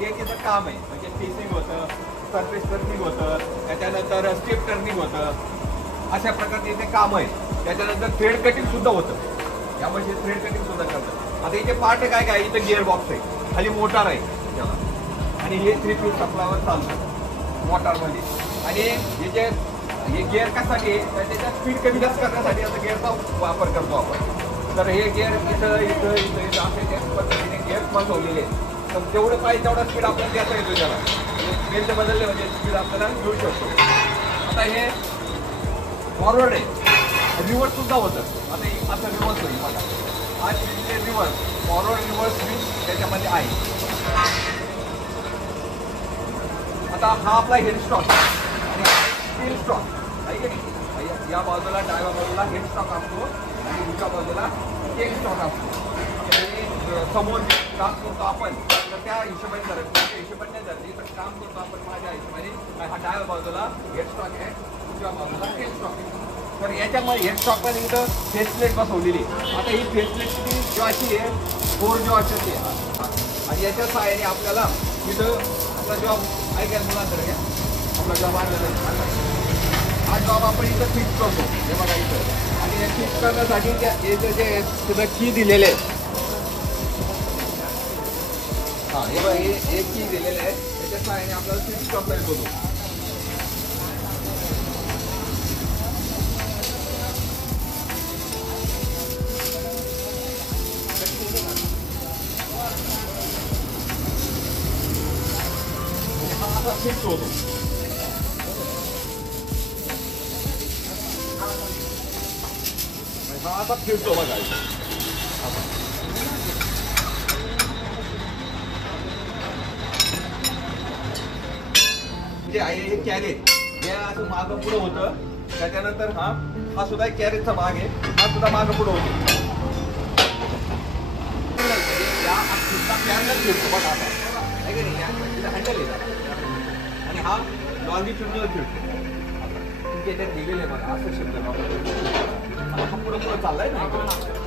ते तिचं काम आहे, म्हणजे फेसिंग होतं, सरफेस टर्निंग होतं, त्याच्यानंतर स्टेप टर्निंग होतं, अशा प्रकारचे ते काम आहे. त्याच्यानंतर थ्रेड कटिंग सुद्धा होतं, यामध्ये थ्रेड कटिंग सुद्धा करतात. आता इथे पार्ट काय काय, इथं गिअर बॉक्स आहे, खाली मोटार आहे त्याला, आणि हे 3 पीस सप्लायवर चालतं मोटारमध्ये. आणि हे गिअर कशासाठी आहे, तर त्याच्यात स्पीड कमी जास्त करण्यासाठी आता गिअरचा वापर करतो आपण. तर हे गिअर इथं इथं इथं इथं असे त्याच पद्धतीने गिअर बसवलेले आहेत. तर जेवढं पाहिजे तेवढा स्पीड आपल्याला देता येतो त्याला, बेल्ट बदलले म्हणजे स्पीड आपल्याला मिळू शकतो. आता हे फॉरवर्ड आहे, रिव्हर्स सुद्धा होतं. आता हे असं रिव्हर्स होईल बघा, हा रिव्हर्स, फॉरवर्ड रिव्हर्स स्विच त्याच्यामध्ये आहे. आता हा आपला हेड स्टॉक आणि स्टील स्टॉक आहे की नाही. या बाजूला डाव्या बाजूला हेड स्टॉक असतो आणि उजव्या बाजूला टेल स्टॉक असतो. समोर काम करतो आपण, तर त्या हिशोबाने जर हिशोबाने नाही जर इथं काम करतो आपण माझ्या हिशोबाने. हा डाव्या बाजूला हेड स्टॉक आहे, उजव्या बाजूला टेल स्टॉक आहे. तर याच्यामध्ये हेड स्टॉकमध्ये इथं फेसप्लेट बसवलेली. आता ही फेसप्लेट किती जॉची आहे, 4 जॉची आहे. आणि याच्या सहाय्याने आपल्याला इथं आपला जॉब आहे का मुलांकडे घ्या, आपला जॉब आणलेला आहे. हा जॉब आपण इथं फिक्स करतो, हे बघा इथं. आणि हे फिक्स करण्यासाठी याचं जे तिथं की दिलेले आहे, हां हे बघा, हे एक की दिलेलं आहे, त्याच्या सहाय्याने आपल्याला फिक्स करता येतो तो. हा फिक्स होतो. हा आता फिरतो बघा. हे कॅरेज हे असं मागं पुढं होतं. त्याच्यानंतर हा सुद्धा एक कॅरेजचा भाग आहे, हा सुद्धा मागं पुढं होतो. फिरतो बघा आता, आहे की नाही, हँडल आहे आणि हा लॉंगिट्युडनल फिरतो. त्याच्यात दिलेलं आहे बघा, असं शब्द हा पुढं पुढं चाललाय ना,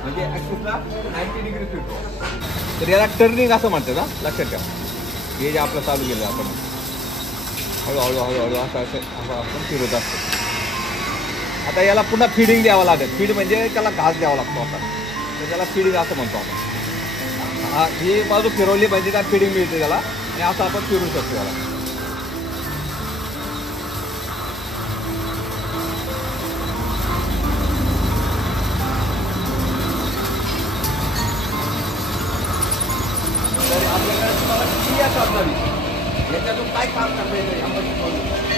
म्हणजे ॲक्सिसला 90 डिग्री फिरतो. तर याला टर्निंग असं म्हणतात. हा लक्षात ठेवा, हे जे आपलं चालू केलं आपण हळूहळू हळूहळू असं असं आपण फिरत असतो. आता याला पुन्हा फीडिंग द्यावं लागेल. फीड म्हणजे त्याला घास द्यावा लागतो आपण, तर त्याला फीडिंग असं म्हणतो आपण. हा ही बाजू फिरवली पाहिजे, त्या फीडिंग मिळते त्याला, आणि असं आपण फिरू शकतो याला. तर आपल्याला तुम्हाला क्रिया साधावी याच्यातून काय काम करता येतं यामध्ये,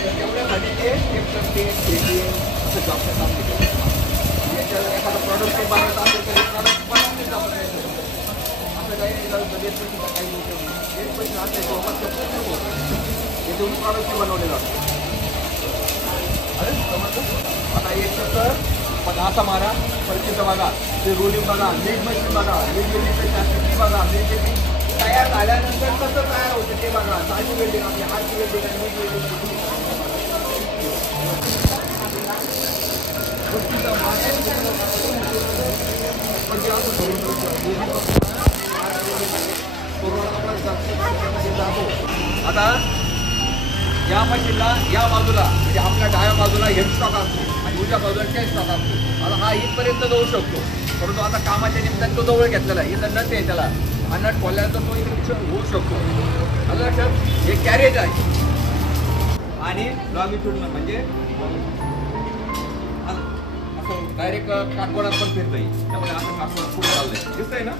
तर तेवढ्यासाठी ते स्टेप करते असं जॉबचं काम केलं. याच्यात एखादा प्रॉडक्ट बनवायचा असेल तर प्रॉडक्ट बनवून आपण असं काही बजेट काही एक पैसे असेल हे दोन प्रॉडक्ट बनवले जातात. अरे समजतं. आता एक तर पण असा मारा, परत बघा, ते रोलिंग बघा, लीड मशीन बघा, लीड वेल्डिंग बघा, लीड तयार झाल्यानंतर कसं तयार होतं ते बघा. साधी वेल्डिंग आपली हातची वेल्डिंग आणि लीड वेल्डिंग. आता या मशीनला या बाजूला म्हणजे आपल्या डाव्या बाजूला हेड स्टॉक असतो आणि उजव्या बाजूला टेल स्टॉक असतो. आता हा इथपर्यंत जाऊ शकतो, परंतु आता कामाच्या निमित्ताने तो जवळ घेतलेला आहे. इथं नट आहे, त्याला हा नट खोलल्यानंतर तो इथे होऊ शकतो. लक्षात, हे कॅरेज आहे. आणि लॉंगिट्युडनल म्हणजे असं डायरेक्ट काटकोनात पण फिरतं येईल. त्यामुळे असं काटकोनात पुढे चाललंय, दिसतंय ना,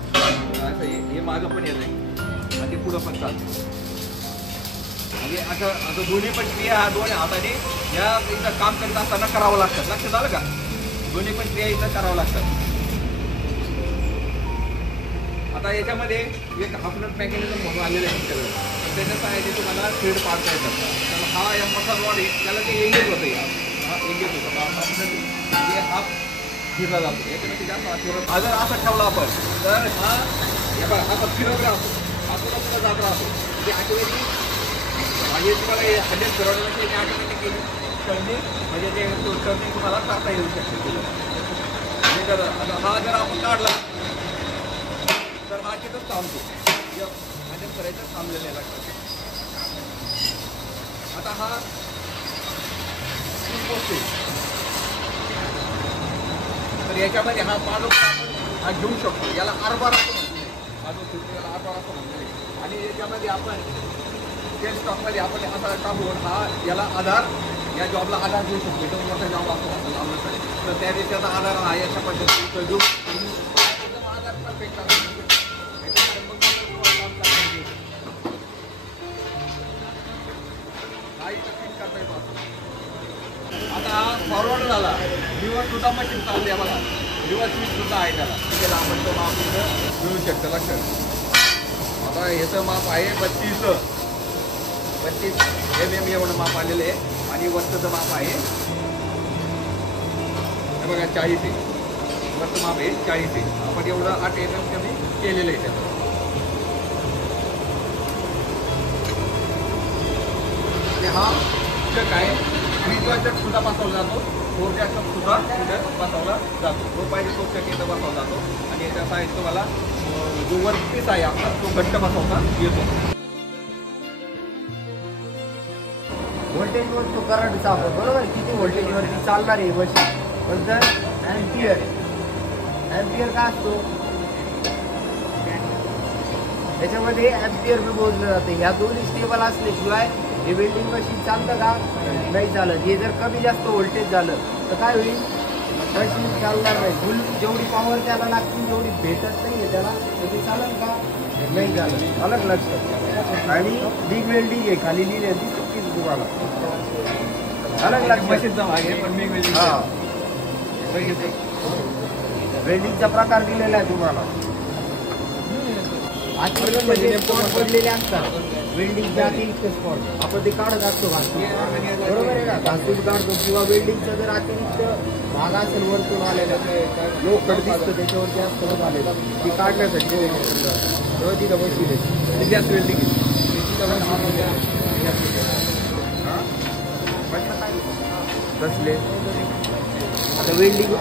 असं हे मागं पण येत आहे आणि पुढं पण चालतं. म्हणजे आता दोन्ही पण क्रिया ह्या दोन्ही हाताने या इथं काम करत असताना करावं लागतात. लक्षात आलं का, दोन्ही पण क्रिया इथं करावं लागतात. आता याच्यामध्ये एक हाफ नट मेकॅनिझम म्हणून आलेलं आहे. त्याच्या सहाय्याने तुम्हाला थ्रेड पाडता येतात. तर हा एम्बॉसर रॉड आहे, त्याला ते एंगेज होतं या एंगेज होतं हा फिरला जातो. याच्यामध्ये जास्त फिरत हा जर असा ठेवला आपण तर हा असा फिरत राहतो, असं सुद्धा जात राहतो. ते ऑटोमॅटिक म्हणजे तुम्हाला हजेत फिरवण्यासाठी ऑटोमॅटिक केली टर्निंग म्हणजे ते टर्निंग तुम्हाला करता येऊ शकते. आणि जर हा जर आपण काढला तर हा तिथंच थांबतो. हजेत करायचं थांबलेलं लागतं. आता हा गोष्ट तर याच्यामध्ये हा पाडो आपण हा घेऊ शकतो. याला आरबार असं म्हणतो, पाडो फिरतो याला आरबार असं म्हणतो. आणि याच्यामध्ये आपण तेल स्टॉकमध्ये आपण असा टाकून हा याला आधार या जॉबला आधार देऊ शकतो. एकदम मोठा जॉब असतो लावण्यासाठी तर त्या दिवसाचा आधार हा याच्या पद्धतीने देऊ एकदम आधार परफेक्ट आहे. आता हा फॉरवर्ड झाला, रिव्हर्स सुद्धा मशीन चालते आहे बघा. रिव्हर्स स्विच सुद्धा आहे त्याला आपण तो माप इथं मिळू शकतं. लक्षात आता याचं माप आहे 32 mm एवढं माप आलेलं आहे. आणि वरचं माप आहे हे बघा 40 आहे. वरचं माप आहे 40 आहे. आपण एवढं 8 mm कमी केलेलं आहे त्याचं. आणि हा चक आहे, 3 चक सुद्धा बसवला जातो, 4 चक सुद्धा इथं बसवला जातो. जो पाहिजे तो चक इथं बसवला जातो. आणि याच्या साईड तुम्हाला जो वर पीस आहे आपला तो घट्ट बसवता येतो. व्होल्टेजवर तो करंट चालतो बरोबर. किती व्होल्टेजवरती चालणार आहे मशीन पण जर ॲम्पियर का असतो त्याच्यामध्ये ॲम्पियर बी मोजलं जातं. ह्या दोन्ही स्टेबल असल्याशिवाय हे वेल्डिंग मशीन चालतं का नाही चालत. हे जर कमी जास्त व्होल्टेज झालं तर काय होईल, मशीन चालणार नाही. फुल जेवढी पॉवर त्याला लागते जेवढी भेटत नाही आहे त्याला तर ते चालेल का नाही चालत. अलग लक्षात. आणि बिग वेल्डिंग आहे खाली लिहिली आहे ती तुम्हाला अलग लक्षात. मशीनचा भाग आहे पण मी वेल्डिंगचा प्रकार दिलेला आहे तुम्हाला. म्हणजे स्पॉट पडलेले असतात वेल्डिंगचे अतिरिक्त स्पॉट आपण ते काढत असतो घासून बरोबर आहे ना. घासून काढतो किंवा वेल्डिंगचा जर अतिरिक्त भाग असेल वरतून आलेला लोखंड दिसतं त्याच्यावरती असतं आलेलं ती काढण्यासाठी तेव्हा तिथं मशीन आहे गॅस वेल्डिंग कसले. आता वेल्डिंग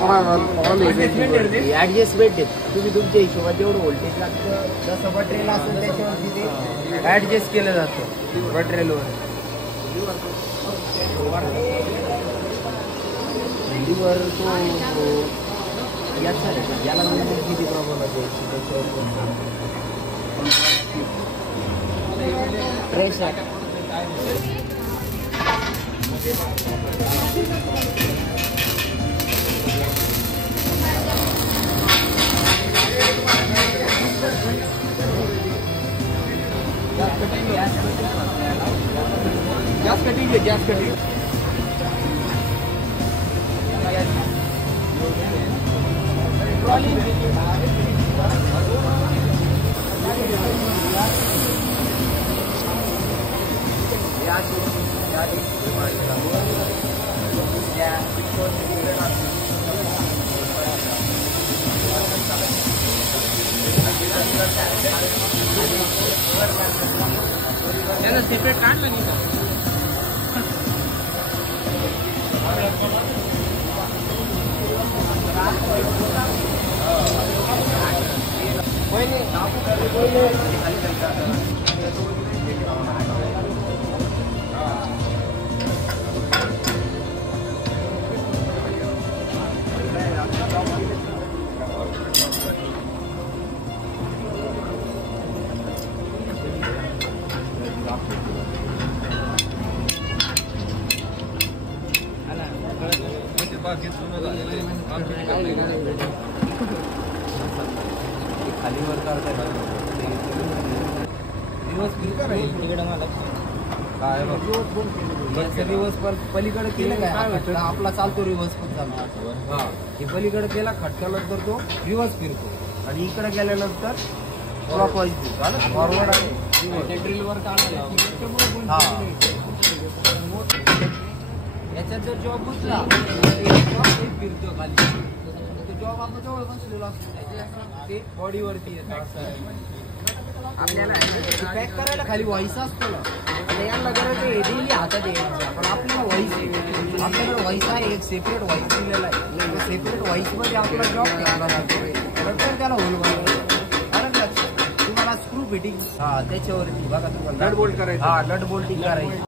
ॲडजस्टमेंट आहे. तुम्ही तुमच्या हिशोबात जेवढं व्होल्टेज लागतं जसं मटेरियल असेल त्याच्यावरती ते ॲडजस्ट केलं जातं मटेरियलवर. लिव्हर तो याचा आहे याला वेल्डिंग किती प्रमाणात द्यायची त्याच्यावर प्रेशर गॅस कटिंग आहे. गॅस कटिंग त्याला सेपरेट काढलं नाही का. खालीवर रिवर्स पलीकडे केलं काय आपला चालतो रिवर्स पण चालतो. हे पलीकडे केला खटक्यानंतर तो रिवर्स फिरतो आणि इकडे गेल्यानंतर क्लॉकवाईज झालं फॉरवर्ड आहे ड्रिलवर काढायला हा याच्यात जर जॉब बसला जॉब फिरतो खाली तो जॉब आपला जवळ बसलेला असतो ते बॉडीवरती येतं असं आपल्याला पॅक करायला खाली व्हॉइस असतो ना आता यांना गरज आहे डेली हातात यायचं पण आपल्याला व्हॉइस आहे आपल्याकडे व्हॉइस आहे एक सेपरेट व्हॉइस दिलेला आहे सेपरेट व्हॉइस मध्ये आपला जॉब ठेवला जातो नंतर त्याला होल तुम्हाला स्क्रू फिटिंग हा त्याच्यावरती बघा तुम्हाला नट बोल्ट करायचं. हा नट बोल्टिंग करायची